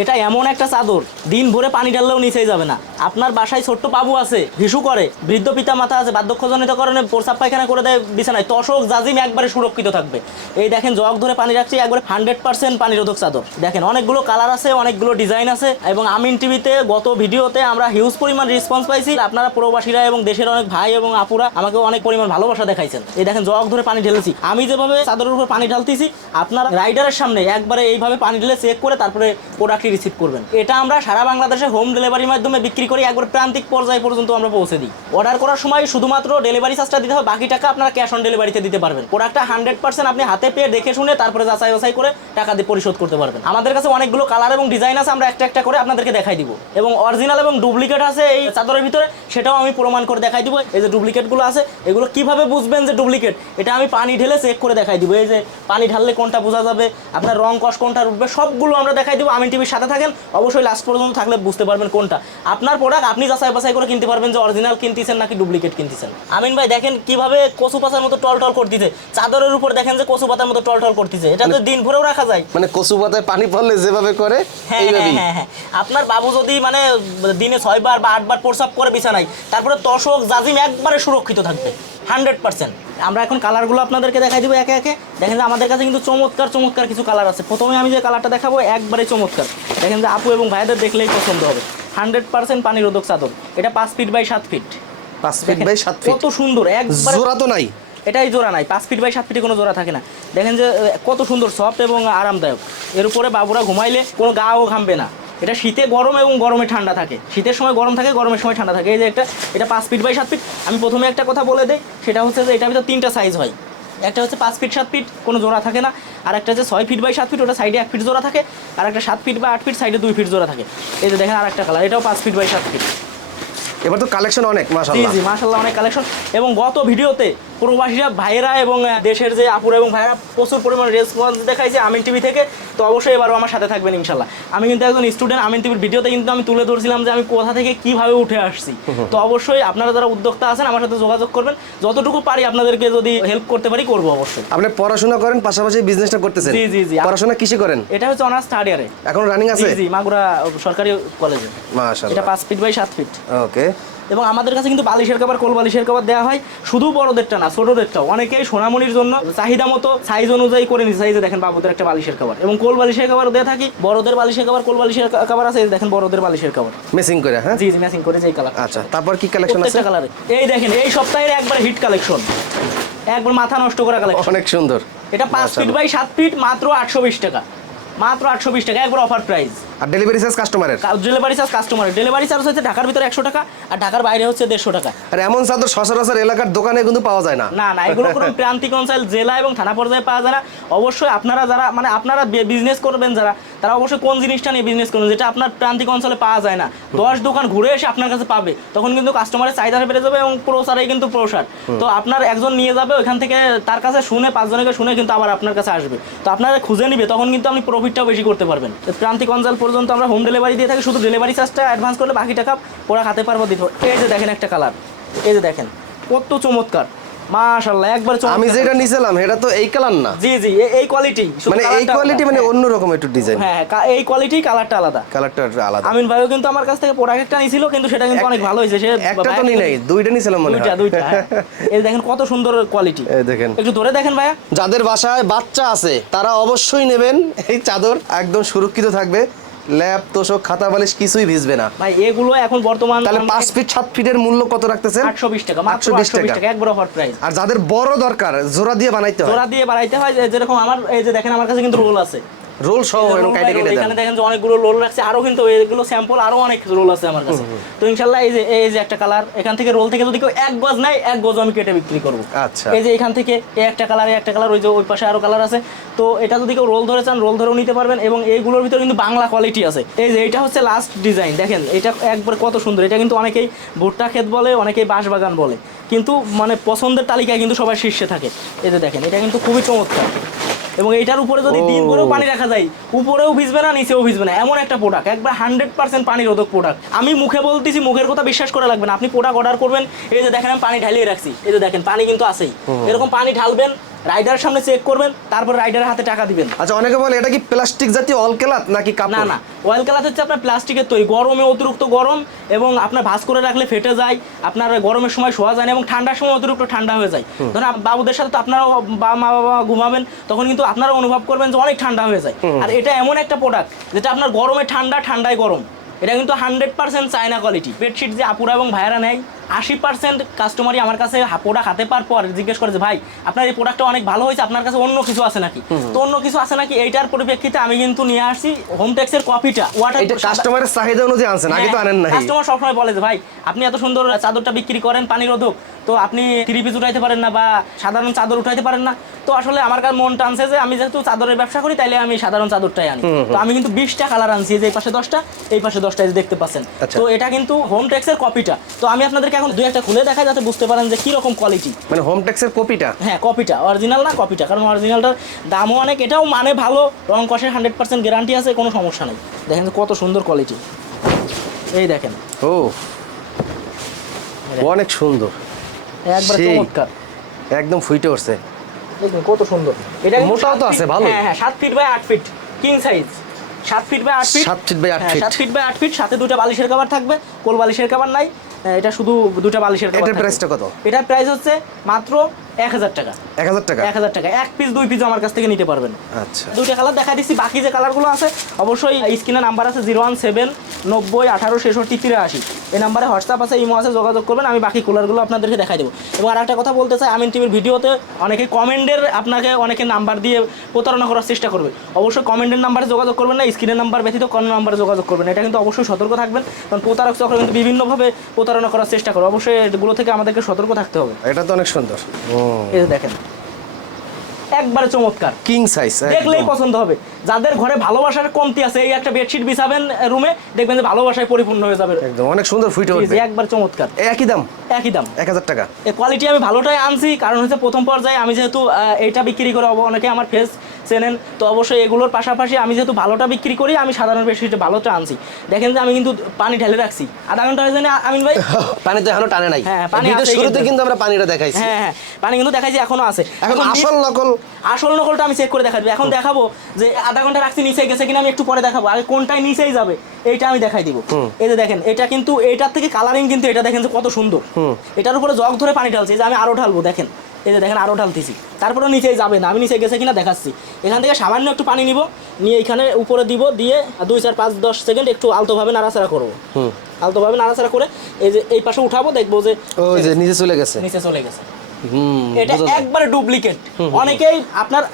এটা এমন একটা চাদর, দিন ভরে পানি ঢাললেও নিচেই যাবে না। আপনার বাসায় ছোট্ট বাবু আছে, ভিসু করে, বৃদ্ধ পিতা মাতা আছে বার্ধক্যজনিত কারণে প্রসাব পায়খানা করে দেয় বিছানায় তশক জাজিম একবারে সুরক্ষিত থাকবে। এই দেখেন জগ ধরে পানি রাখছি, একবারে হান্ড্রেড পার্সেন্ট পানি রোধক চাদর। দেখেন অনেকগুলো কালার আছে, অনেকগুলো ডিজাইন আছে, এবং আমিন টিভিতে গত ভিডিওতে আমরা হিউজ পরিমাণ রেসপন্স পাইছি। আপনারা প্রবাসীরা এবং দেশের অনেক ভাই এবং আপুরা আমাকে অনেক পরিমাণ ভালোবাসা দেখাইছেন। এই দেখেন জগ ধরে পানি ঢেলেছি। আমি যেভাবে চাদরের উপর পানি ঢালতেছি, আপনার রাইডারের সামনে একবারে এইভাবে পানি ঢেলে চেক করে তারপরে প্রোডাক্টটি রিসিভ করবেন। এটা আমরা সারা বাংলাদেশে হোম ডেলিভারির মাধ্যমে বিক্রি করি, একবার প্রান্তিক পর্যায় পর্যন্ত আমরা পৌঁছে দিই। অর্ডার করার সময় শুধুমাত্র ডেলিভারি চার্জটা দিতে হবে, বাকি টাকা আপনারা ক্যাশ অন ডেলিভারিতে দিতে পারবেন। প্রোডাক্টটা হান্ড্রেড পার্সেন্ট আপনি হাতে পেয়ে দেখে শুনে তারপরে যাচাই বাছাই করে টাকা দিয়ে পরিশোধ করতে পারবেন। আমাদের কাছে অনেকগুলো কালার এবং ডিজাইন আছে, আমরা একটা একটা করে আপনাদেরকে দেখাই দিব। এবং অরিজিনাল এবং ডুপ্লিকেট আছে এই চাদরের ভিতরে, সেটাও আমি প্রমাণ করে দেখাই দিব। এই যে ডুপ্লিকেটগুলো আছে, এগুলো কীভাবে বুঝবেন যে ডুপ্লিকেট এটা আমি পানি ঢেলে চেক করে দেখাই দিব। এই যে পানি ঢাললে কোনটা বোঝা যাবে, আপনার রং কষ কোনটা উঠবে সবগুলো আমরা দেখাই দিব। আমি টিভির সাথে থাকেন অবশ্যই লাস্ট পর্যন্ত থাকলে বুঝতে পারবেন কোনটা। আপনার প্রোডাক্ট আপনি যাচাই বাছাই করে কিনতে পারবেন যে অরিজিনাল কিনতেছেন নাকি ডুপ্লিকেট কিনতেছেন। আমিন ভাই দেখেন কীভাবে কচু পাতার মতো টল টল করতেছে। চাদরের উপর দেখেন যে কচু পাতার মতো টল টল করতেছে। এটা তো দিন ভরেও রাখা যায়। মানে কচু পাতায় পানি পড়লে যেভাবে করে হ্যাঁ হ্যাঁ হ্যাঁ হ্যাঁ। আপনার বাবু যদি মানে দিনে ছয়বার বা আটবার প্রসাব করে বিছানায় তারপরে তশক জাজিম একবারে সুরক্ষিত থাকবে হান্ড্রেড পার্সেন্ট আমরা এখন কালারগুলো আপনাদেরকে দেখাই দিব একে একে। দেখেন যে আমাদের কাছে কিন্তু চমৎকার চমৎকার কিছু কালার আছে। প্রথমে আমি যে কালারটা দেখাবো একবারে চমৎকার। দেখেন যে আপু এবং ভাইদের দেখলেই পছন্দ হবে। হান্ড্রেড পার্সেন্ট পানি রোধক চাদর। এটা পাঁচ ফিট বাই সাত ফিট। পাঁচ ফিট বাই সাত ফিট। কত সুন্দর একবার জোড়া তো নাই। এটাই জোড়া নাই। পাঁচ ফিট বাই সাত ফিটে কোনো জোড়া থাকে না। দেখেন যে কত সুন্দর সফট এবং আরামদায়ক। এর উপরে বাবুরা ঘুমাইলে কোনো গাও ঘামবে না। এটা শীতে গরম এবং গরমে ঠান্ডা থাকে। শীতের সময় গরম থাকে গরমের সময় ঠান্ডা থাকে। এই যে একটা এটা পাঁচ ফিট বাই সাত ফিট আমি প্রথমে একটা কথা বলে দিই সেটা হচ্ছে যে এটার ভিতর তিনটা সাইজ হয়। একটা হচ্ছে পাঁচ ফিট সাত ফিট কোনো জোড়া থাকে না। আর একটা হচ্ছে ছয় ফিট বাই সাত ফিট ওটা সাইডে এক ফিট জোড়া থাকে। আর একটা সাত ফিট বা আট ফিট সাইডে দুই ফিট জোড়া থাকে। এই যে দেখেন আর একটা কালার এটাও পাঁচ ফিট বাই সাত ফিট এবার তো কালেকশন অনেক জি মাশাআল্লাহ। জি মাশাল্লাহ অনেক কালেকশন এবং গত ভিডিওতে প্রবাসীরা ভাইয়েরা এবং দেশের যে আপুরা এবং ভাইয়েরা প্রচুর পরিমাণ রেসপন্স দেখাইছে আমিন টিভি থেকে। তো অবশ্যই এবারও আমার সাথে থাকবেন ইনশাল্লাহ। আমি কিন্তু একজন স্টুডেন্ট আমিন টিভির ভিডিওতে কিন্তু আমি তুলে ধরছিলাম যে আমি কোথা থেকে কীভাবে উঠে আসছি। তো অবশ্যই আপনারা যারা উদ্যোক্তা আছেন আমার সাথে যোগাযোগ করবেন। যতটুকু পারি আপনাদেরকে যদি হেল্প করতে পারি করব অবশ্যই। আপনি পড়াশোনা করেন পাশাপাশি বিজনেসটা করতেছেন। জি, জি, জি। পড়াশোনা কিসে করেন? এটা হচ্ছে অনার্স থার্ড ইয়ারে এখন রানিং আছে? জি মাগুরা সরকারি কলেজে এটা মাশাআল্লাহ পাঁচ ফিট বাই সাত ফিট ওকে এবং আমাদের কাছে কিন্তু বালিশের খাবার কোল বালিশের কভার দেওয়া হয়। শুধু বড়দেরটা না ছোটদেরটাও। অনেকেই সোনামণির জন্য চাহিদা মতো সাইজ অনুযায়ী করে নিচ্ছে সাইজে দেখেন বাবুদের একটা বালিশের খাবার এবং কোল বালিশের কভার দিয়ে থাকি। বড়দের বালিশের খাবার কোল বালিশের কভার আছে। দেখেন বড়দের বালিশের খাবার মেসিং করে হ্যাঁ? জি জি ম্যাচিং করে যেই কালার আচ্ছা তারপর কি কালেকশন আছে? কালারে এই দেখেন এই সপ্তাহের একবার হিট কালেকশন একবার মাথা নষ্ট করা কালেকশন অনেক সুন্দর। এটা পাঁচ ফিট বাই সাত ফিট মাত্র আটশো বিশ টাকা। মাত্র আটশো বিশ টাকা একবার অফার প্রাইস আর ডেলিভারি চার্জ কাস্টমারের delivery charge customer delivery charge হচ্ছে ঢাকার ভিতরে একশো টাকা আর ঢাকার বাইরে হচ্ছে দেড়শো টাকা। আর এমন চাদর সচরাচর এলাকার দোকানে কিন্তু পাওয়া যায় না। না না এগুলো কোনো প্রান্তিক অঞ্চল জেলা এবং থানা পর্যায়ে পাওয়া যায় না। অবশ্যই আপনারা যারা মানে আপনারা বিজনেস করবেন যারা তারা অবশ্যই কোন জিনিসটা নিয়ে বিজনেস করবেন যেটা আপনার প্রান্তিক অঞ্চলে পাওয়া যায় না। দশ দোকান ঘুরে এসে আপনার কাছে পাবে। তখন কিন্তু কাস্টমারের চাহিদা বেড়ে যাবে এবং প্রসারেই কিন্তু প্রসার। তো আপনার একজন নিয়ে যাবে ওইখান থেকে তার কাছে শুনে পাঁচজনকে শুনে কিন্তু আবার আপনার কাছে আসবে। তো আপনারা খুঁজে নিবে তখন কিন্তু আপনি প্রফিটটাও বেশি করতে পারবেন। প্রান্তিক অঞ্চল পর্যন্ত আমরা হোম ডেলিভারি দিয়ে থাকি, শুধু ডেলিভারি চার্জটা অ্যাডভান্স করলে বাকি টাকা ওরা হাতে পারব দিতে এই যে দেখেন একটা কালার এই যে দেখেন, কত চমৎকার। মাশাল্লাহ একবার আমি যেটা নিছিলাম এটা তো এই কালার না। জি জি এই কোয়ালিটি মানে এই কোয়ালিটি মানে অন্য রকম একটু ডিজাইন হ্যাঁ হ্যাঁ, এই কোয়ালিটি কালারটা আলাদা। কালারটা আলাদা। আমিন ভাইও কিন্তু আমার কাছ থেকে প্রোডাক্ট একটা নিছিল কিন্তু সেটা কিন্তু অনেক ভালো হয়েছে সে একটা তো নি নাই দুইটা নিছিলাম মনে দুইটা হয়। দুইটা। এই দেখেন কত সুন্দর কোয়ালিটি এই দেখেন। একটু ধরে দেখেন ভাইয়া। যাদের বাসায় বাচ্চা আছে তারা অবশ্যই নেবেন। এই চাদর একদম সুরক্ষিত থাকবে। ল্যাপ তোষক খাতা বালিশ কিছুই ভিজবে না। ভাই এগুলো এখন বর্তমান তাহলে 5 ফিট সাত ফিটের মূল্য কত রাখতেছেন? আটশো বিশ টাকা মাত্র 820 আটশো বিশ টাকা। এক একবার অফার প্রাইস আর যাদের বড় দরকার জোড়া দিয়ে বানাইতে হয়। জোড়া দিয়ে বানাইতে হয় যেরকম আমার এই যে দেখেন আমার কাছে কিন্তু রোল আছে। রোল সহ এরকম কেটে এখানে দেখেন যে অনেকগুলো রোল রাখছে আরও কিন্তু এগুলো স্যাম্পল আরও অনেক রোল আছে আমার কাছে। তো ইনশাল্লাহ এই যে এই যে একটা কালার এখান থেকে রোল থেকে যদি কেউ এক গজ নেয় এক গজ আমি কেটে বিক্রি করব। আচ্ছা। এই যে এখান থেকে এই একটা কালার এই একটা কালার ওই যে ওই পাশে আরও কালার আছে। তো এটা যদি কেউ রোল ধরে চান রোল ধরেও নিতে পারবেন এবং এইগুলোর ভিতরে কিন্তু বাংলা কোয়ালিটি আছে। এই যে এটা হচ্ছে লাস্ট ডিজাইন দেখেন এটা একবার কত সুন্দর এটা কিন্তু অনেকেই ভুট্টা ক্ষেত বলে অনেকেই বাঁশ বাগান বলে। কিন্তু মানে পছন্দের তালিকায় কিন্তু সবাই শীর্ষে থাকে। এই যে দেখেন এটা কিন্তু খুবই চমৎকার। এবং এটার উপরে যদি দিন করেও পানি রাখা যায় উপরেও ভিজবে না নিচেও ভিজবে না এমন একটা প্রোডাক্ট একবার হান্ড্রেড পার্সেন্ট পানি রোধক প্রোডাক্ট আমি মুখে বলতেছি মুখের কথা বিশ্বাস করা লাগবে না। আপনি প্রোডাক্ট অর্ডার করবেন এই যে দেখেন আমি পানি ঢালিয়ে রাখছি এই যে দেখেন পানি কিন্তু আছেই। এরকম পানি ঢালবেন রাইডারের সামনে চেক করবেন তারপর রাইডারের হাতে টাকা দিবেন। আচ্ছা অনেকে বলে এটা কি প্লাস্টিক জাতীয় অলকেলাত নাকি কাপড়? না না অয়েল হচ্ছে আপনার প্লাস্টিকের তৈরি গরমে অতিরিক্ত গরম এবং আপনার ভাঁজ করে রাখলে ফেটে যায় আপনার গরমের সময় শোয়া যায় না এবং ঠান্ডার সময় অতিরিক্ত ঠান্ডা হয়ে যায়। ধরুন বাবুদের সাথে তো আপনারাও বা মা বাবা ঘুমাবেন তখন কিন্তু আপনারা অনুভব করবেন যে অনেক ঠান্ডা হয়ে যায়। আর এটা এমন একটা প্রোডাক্ট যেটা আপনার গরমে ঠান্ডা ঠান্ডায় গরম। এটা কিন্তু hundred percent China quality bedsheet যে আপুরা এবং ভাইয়ারা নেয় আশি পার্সেন্ট কাস্টমারই আমার কাছে প্রোডাক্ট হাতে পার পর জিজ্ঞেস করে যে ভাই আপনার এই প্রোডাক্টটা অনেক ভালো হয়েছে আপনার কাছে অন্য কিছু আছে নাকি? তো অন্য কিছু আছে নাকি? এইটার পরিপ্রেক্ষিতে আমি কিন্তু নিয়ে আসছি হোম টেক্সের কপিটা ওয়াটার এটা কাস্টমারের চাহিদা অনুযায়ী আনছেন আগে তো আনেন নাই। কাস্টমার সবসময় বলে যে ভাই আপনি এত সুন্দর চাদরটা বিক্রি করেন পানি রোধক তো আপনি থ্রি পিস উঠাইতে পারেন না বা সাধারণ চাদর উঠাইতে পারেন না। তো আসলে আমার কাছে মন টানছে যে আমি যেহেতু চাদরের ব্যবসা করি তাইলে আমি সাধারণ চাদরটাই আনি। তো আমি কিন্তু বিশটা কালার আনছি যে এই পাশে দশটা এই পাশে দশটা দেখতে পাচ্ছেন। আচ্ছা। তো এটা কিন্তু হোম টেক্সের কপিটা তো আমি আপনাদেরকে এখন দুই একটা খুলে দেখাই যাতে বুঝতে পারেন যে কীরকম কোয়ালিটি মানে হোম ট্যাক্সের কপিটা হ্যাঁ কপিটা অরিজিনাল না কপিটা কারণ অরিজিনালটার দামও অনেক এটাও মানে ভালো রং কষের হান্ড্রেড পার্সেন্ট গ্যারান্টি আছে কোনো সমস্যা নেই। দেখেন কত সুন্দর কোয়ালিটি এই দেখেন। ও অনেক সুন্দর। একবার। চমৎকার। একদম ফুইটে উঠছে। দেখুন কত সুন্দর। এটা মোটাও তো আছে, ভালো। হ্যাঁ হ্যাঁ সাত ফিট বাই আট ফিট কিং সাইজ সাত ফিট বাই আট ফিট সাত ফিট বাই আট হ্যাঁ, ফিট সাত ফিট বাই আট ফিট সাথে দুটো বালিশের কভার থাকবে কোল বালিশের কভার নাই। এটা শুধু দুটা বালিশের এটার প্রাইসটা কত? এটার প্রাইস হচ্ছে মাত্র এক হাজার টাকা। এক হাজার টাকা? এক হাজার টাকা। এক পিস দুই পিস আমার কাছ থেকে নিতে পারবেন। আচ্ছা। দুইটা কালার দেখা দিচ্ছি বাকি যে কালারগুলো আছে অবশ্যই স্ক্রিনে নাম্বার আছে জিরো ওয়ান সেভেন নব্বই আঠারো ছেষট্টি তিরাশি। এই নাম্বারে হোয়াটসঅ্যাপ আছে ইমো আছে যোগাযোগ করবেন। আমি বাকি কালারগুলো আপনাদেরকে দেখাই দেবো। এবং আর একটা কথা বলতে চাই আমিন টিভির ভিডিওতে অনেকে কমেন্টের আপনাকে অনেকে নাম্বার দিয়ে প্রতারণা করার চেষ্টা করবে। অবশ্যই কমেন্টের নাম্বারে যোগাযোগ করবেন না স্ক্রিনের নাম্বার ব্যতীত কোনো নাম্বারে যোগাযোগ করবেন এটা কিন্তু অবশ্যই সতর্ক থাকবেন কারণ প্রতারক চক্র কিন্তু বিভিন্নভাবে প্রতারণা করার চেষ্টা করে। অবশ্যই এগুলো থেকে আমাদেরকে সতর্ক থাকতে হবে। এটা তো অনেক সুন্দর। এই দেখেন। একবারে চমৎকার। কিং সাইজ দেখলেই পছন্দ হবে। যাদের ঘরে ভালোবাসার কমতি আছে এই একটা বেডশিট বিছাবেন রুমে দেখবেন যে ভালোবাসায় পরিপূর্ণ হয়ে যাবে। একদম অনেক সুন্দর ফুইটে জি, উঠবে। একবার চমৎকার। একই দাম? একই দাম। এক হাজার টাকা। এই কোয়ালিটি আমি ভালোটাই আনছি কারণ হচ্ছে প্রথম পর্যায়ে আমি যেহেতু এটা এইটা বিক্রি করে অনেকে আমার ফেস চেনেন তো অবশ্যই এগুলোর পাশাপাশি আমি যেহেতু ভালোটা বিক্রি করি আমি সাধারণ বেডশিটে ভালোটা আনছি। দেখেন যে আমি কিন্তু পানি ঢেলে রাখছি। আধা ঘণ্টা হয়ে না, আমিন ভাই? পানি তো এখনও টানে নাই। হ্যাঁ, পানি শুরুতে কিন্তু। আমরা পানিটা দেখাইছি। হ্যাঁ হ্যাঁ পানি কিন্তু দেখাই যে এখনও আছে। এখন আসল নকল আসল নকলটা আমি চেক করে দেখাবো। এখন দেখাবো যে আধা ঘণ্টা রাখছি নিচে গেছে কিনা আমি একটু পরে দেখাবো। আগে কোনটাই নিচেই যাবে এইটা আমি দেখাই দিব। এই যে দেখেন এটা কিন্তু এইটার থেকে কালারিং কিন্তু এটা দেখেন যে কত সুন্দর। এটার উপরে জগ ধরে পানি ঢালছি যে আমি আরও ঢালবো দেখেন। এই যে দেখেন আরও ঢালতেছি। তারপরে নিচে যাবে না। আমি নিচে গেছে কিনা দেখাচ্ছি। এখান থেকে সামান্য একটু পানি নিব নিয়ে এখানে উপরে দিব দিয়ে দুই চার পাঁচ দশ সেকেন্ড একটু আলতোভাবে নাড়াচাড়া করব। আলতোভাবে নাড়াচাড়া করে এই যে এই পাশে উঠাবো দেখব যে ওই যে নিচে চলে গেছে। নিচে চলে গেছে। এটা একবারে ডুপ্লিকেট অনেকেই আপনার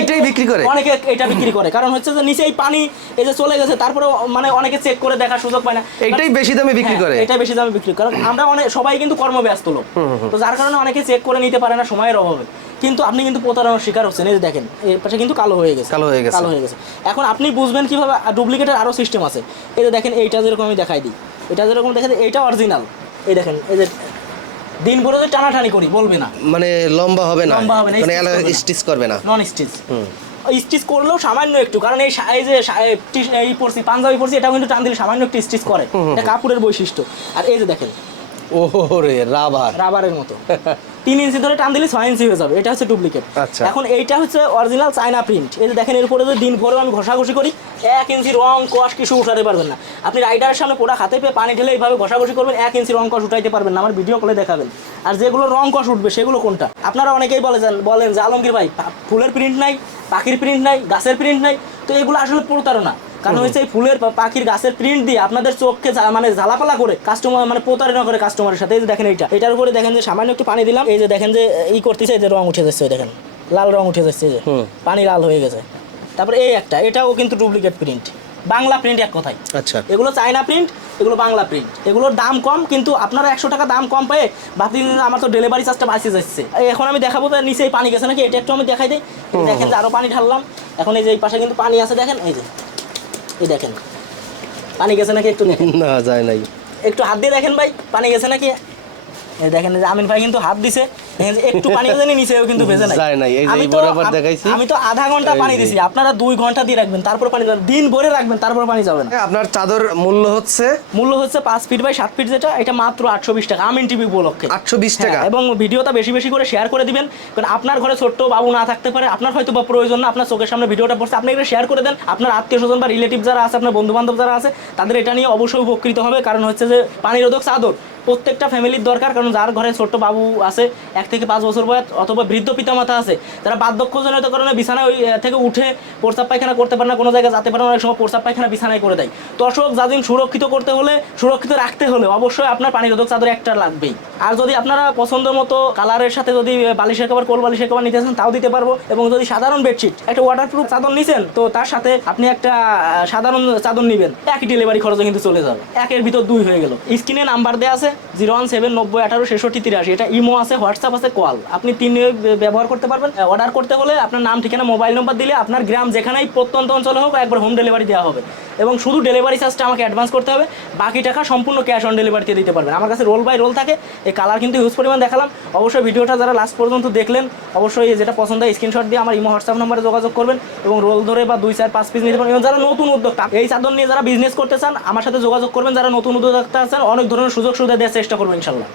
এইটাই বিক্রি করে? অনেকে এটা বিক্রি করে। কারণ হচ্ছে যে নিচে এই পানি এই যে চলে গেছে তারপরে মানে অনেকে চেক করে দেখার সুযোগ পায় না। এইটাই বেশি দামে বিক্রি হ্যাঁ, করে। এটাই বেশি দামে বিক্রি কারণ আমরা অনেক সবাই কিন্তু কর্মব্যস্ত লোক। তো যার কারণে অনেকে চেক করে নিতে পারে না সময়ের অভাবে। কিন্তু আপনি কিন্তু প্রতারণার শিকার হচ্ছেন এই যে দেখেন এর পাশে কিন্তু কালো হয়ে গেছে। কালো হয়ে গেছে। কালো হয়ে গেছে। এখন আপনি বুঝবেন কীভাবে ডুপ্লিকেটের আরও সিস্টেম আছে। এই যে দেখেন এইটা যেরকম আমি দেখাই দিই। এটা যেরকম দেখা যায় এইটা অরিজিনাল এই দেখেন এই যে দিন ভরে যে টানাটানি করি বলবে না। মানে লম্বা হবে না। লম্বা হবে না, মানে না। স্টিচ করবে না। নন স্টিচ স্টিচ করলেও সামান্য একটু কারণ এই এই যে এই পরছি পাঞ্জাবি পরছি এটাও কিন্তু টান দিলে সামান্য একটু স্টিচ করে। এটা কাপড়ের বৈশিষ্ট্য। আর এই যে দেখেন। ওরে রাবার। রাবারের মতো। তিন ইঞ্চি ধরে টান দিলে ছয় ইঞ্চি হয়ে যাবে এটা হচ্ছে ডুপ্লিকেট আচ্ছা। এখন এইটা হচ্ছে অরিজিনাল চায়না প্রিন্ট এই যে দেখেন এর উপরে যদি দিন ভরে আমি ঘষাঘষি করি এক ইঞ্চি রং কষ কিছু উঠাতে পারবেন না। আপনি রাইডারের সামনে পোড়া হাতে পেয়ে পানি ঢেলে এইভাবে ঘষাঘষি করবেন এক ইঞ্চি রং কষ উঠাইতে পারবেন না। আমার ভিডিও কলে দেখাবেন। আর যেগুলো রং কষ উঠবে সেগুলো কোনটা? আপনারা অনেকেই বলে যান বলেন যে আলমগীর ভাই ফুলের প্রিন্ট নাই পাখির প্রিন্ট নাই গাছের প্রিন্ট নাই। তো এগুলো আসলে প্রতারণা। কারণ হচ্ছে এই ফুলের পাখির গাছের প্রিন্ট দিয়ে আপনাদের চোখকে মানে জ্বালাপালা করে কাস্টমার মানে প্রতারণা করে কাস্টমারের সাথে। এই যে দেখেন এইটা। এটার উপরে দেখেন যে সামান্য একটু পানি দিলাম। এই যে দেখেন যে ই করতেছে এই যে রং উঠে যাচ্ছে দেখেন। লাল রং উঠে যাচ্ছে যে। পানি লাল হয়ে গেছে। তারপরে এই একটা এটাও কিন্তু ডুপ্লিকেট প্রিন্ট বাংলা প্রিন্ট এক কথায়। আচ্ছা। এগুলো চায়না প্রিন্ট এগুলো বাংলা প্রিন্ট এগুলোর দাম কম কিন্তু আপনারা একশো টাকা দাম কম পেয়ে ভাবতে আমার তো ডেলিভারি চার্জটা বাঁচিয়ে যাচ্ছে। এখন আমি দেখাবো যে নিচেই পানি গেছে নাকি? এটা একটু আমি দেখাই দিই। দেখেন যে আরও পানি ঢাললাম। এখন এই যে এই পাশে কিন্তু পানি আছে দেখেন? এই যে এই দেখেন। পানি গেছে নাকি একটু না যায় নাই। একটু হাত দিয়ে দেখেন ভাই পানি গেছে নাকি? এই দেখেন আমিন ভাই কিন্তু হাত দিছে। একটু জানি নিচেও কিন্তু ভেজে নাই। যায় নাই, এই যে বরাবর দেখাইছি। আমি তো আধা ঘণ্টা পানি দিছি আপনারা দুই ঘণ্টা দিয়ে রাখবেন তারপর পানি যাবে। দিন ভরে রাখবেন তারপর পানি যাবে না। আপনার চাদর মূল্য হচ্ছে? মূল্য হচ্ছে পাঁচ ফিট বাই সাত ফিট যেটা এটা মাত্র আটশো বিশ টাকা আমিন টিভি উপলক্ষে। আটশো বিশ টাকা? হ্যাঁ, এবং ভিডিওটা বেশি বেশি করে শেয়ার করে দিবেন কারণ আপনার ঘরে ছোট্ট বাবু না থাকতে পারে আপনার হয়তো বা প্রয়োজন না আপনার চোখের সামনে ভিডিওটা পড়ছে আপনি এটা শেয়ার করে দেন। আপনার আত্মীয় স্বজন বা রিলেটিভ যারা আছে আপনার বন্ধু বান্ধব যারা আছে তাদের এটা নিয়ে অবশ্যই উপকৃত হবে কারণ হচ্ছে যে পানিরোধক চাদর প্রত্যেকটা ফ্যামিলির দরকার কারণ যার ঘরে ছোট্ট বাবু আছে এক থেকে পাঁচ বছর বয়স অথবা বৃদ্ধ পিতামাতা আছে তারা বার্ধক্যজনিত কারণে বিছানায় ওই, থেকে উঠে প্রস্তাব পায়খানা করতে পারে না কোনো জায়গায় যেতে পারে না অনেক সময় প্রস্তাব পায়খানা বিছানায় করে দেয়। তশক জাজিম সুরক্ষিত করতে হলে সুরক্ষিত রাখতে হলে অবশ্যই আপনার পানি রোধক চাদর একটা লাগবেই। আর যদি আপনারা পছন্দ মতো কালারের সাথে যদি বালিশের কভার কোল বালিশের কভার নিতে চান তাও দিতে পারব। এবং যদি সাধারণ বেডশিট একটা ওয়াটারপ্রুফ চাদর নিছেন তো তার সাথে আপনি একটা সাধারণ চাদর নিবেন। একই ডেলিভারি খরচে কিন্তু চলে যাবে। একের ভিতর দুই হয়ে গেল। স্ক্রিনে নাম্বার দেওয়া আছে। জিরো ওয়ান সেভেন নব্বই আঠারো ছেষট্টি তিরাশি। এটা ইমো আছে, হোয়াটসঅ্যাপ আছে, কল। আপনি তিন ব্যবহার করতে পারবেন। অর্ডার করতে হলে আপনার নাম, ঠিকানা, মোবাইল নম্বর দিলে আপনার গ্রাম যেখানেই প্রত্যন্ত অঞ্চলে হোক, একবার হোম ডেলিভারি দেওয়া হবে। এবং শুধু ডেলিভারি চার্জটা আমাকে অ্যাডভান্স করতে হবে। বাকি টাকা সম্পূর্ণ ক্যাশ অন ডেলিভারিতে দিতে পারবেন। আমার কাছে রোল বাই রোল থাকে। এই কালার কিন্তু হিউজ পরিমাণ দেখালাম। অবশ্যই ভিডিওটা যারা লাস্ট পর্যন্ত দেখলেন, অবশ্যই যেটা পছন্দ হয়, স্ক্রিনশট দিয়ে আমার ইমো, হোয়াটসঅ্যাপ নম্বরে যোগাযোগ করবেন এবং রোল ধরে বা দুই চার পাঁচ পিস নিতে পারেন এবং যারা নতুন উদ্যোক্তা, এই চাদর নিয়ে যারা বিজনেস করতে চান, আমার সাথে যোগাযোগ করবেন। যারা নতুন উদ্যোক্তা আছেন, অনেক ধরনের সুযোগ সুবিধা দেওয়ার চেষ্টা করব ইনশাল্লাহ।